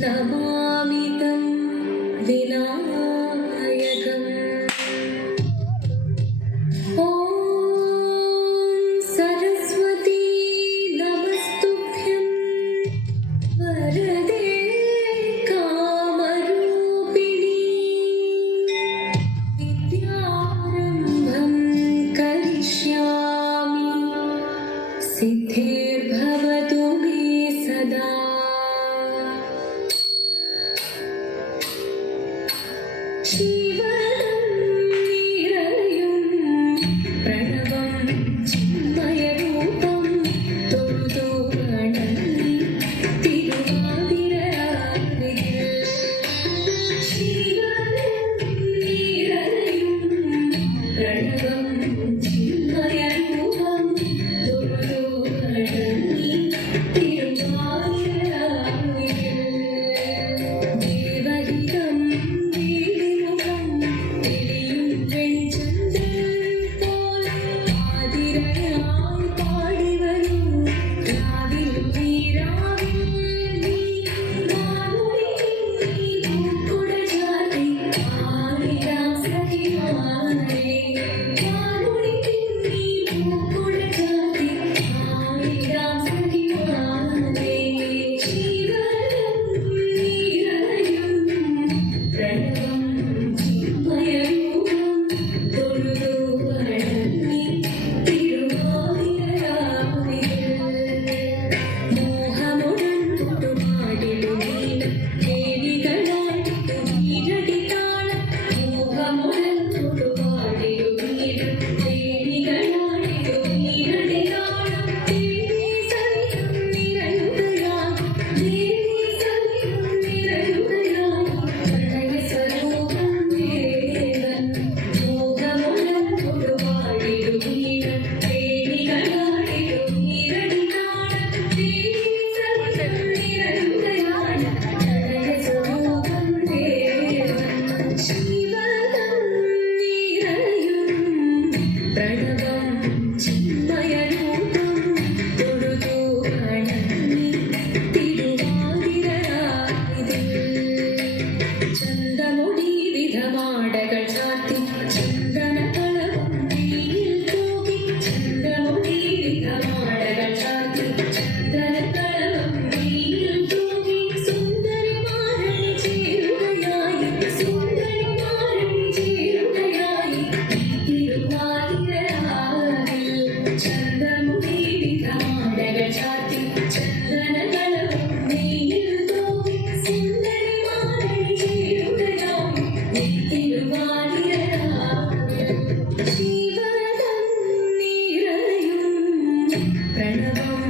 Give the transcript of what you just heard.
नमामि तं विनायकम्। ॐ सरस्वती नमस्तुभ्यं वरदे कामरूपिणी। विद्यारम्भं करिष्यामि सिद्धिर्भवतु मे सदा। शिवनं निरयुं प्रणवं चिन्मयरूपं തൊഴുതു വണങ്ങി തിരുവാതിരരാവിൽ। ശിവനം നിരയും പ്രണവം ചിന്മയരൂപം തൊഴുതു വണങ്ങി തിരുവാതിരരാവിൽ। ദേവഹിതം വീടിമുഖം തെളിയും വെൺചന്ദ്രൻ പോൽ ആതിരയായി പാടി വരൂ രാവിൽ നീരാവിൽ നീ മാനുടി പൂക്കുട ചാർത്തി ആയിരാം സഖിമാരെ। മാനുടി പൂക്കുട ചാർത്തി ആയിരാം സഖിമാരെ। ശിവനം നിറയും പ്രണവം ചിന്മയരൂപം തൊഴുതു വണങ്ങി തിരുവാതിരരാവിൽ। മോഹമുടൻ തൊട്ടുപാടിടുമീനം ദേവികളായി വീരടിതാളം। മോഹമുടൻ തൊട്ടുപാടിടുമീനം ദേവികളായി വീരടിതാളം। ദേവി സവിധം നിരയുകയായി ദേവി സവിധം നിരയുകയായി പ്രണയസ്വരൂപം ദേവൻ। മോഹമുടൻ തൊട്ടുപാടിടുമീനം ദേവികളായി വീരടിതാളം। ദേവി സവിധം നിരയുകയായി പ്രണയസ്വരൂപം ദേവൻ। ശിവനം നിറയും പ്രണവം ചിന്മയരൂപം തൊഴുതു വണങ്ങി തിരുവാതിരരാവിൽ। ചന്തമുടി വിധമാടകൾ ചാർത്തി ചന്ദനകളവും തീയിൽ തൂകി। ചന്തമുടി വിധമാടകൾ ചാർത്തി ചന്ദനകളവും തീയിൽ തൂകി। സുന്ദരിമാരണി ചേരുകയായി സുന്ദരിമാരണി ചേരുകയായി തിരുവാതിരരാവിൽ। ചന്തമുടി വിധമാടകൾ ചാർത്തി ചന്ദനകളവും തീയിൽ തൂകി। സുന്ദരിമാരണി ചേരുകയായി തിരുവാതിരരാവിൽ। ശിവനം നിറയും പ്രണവം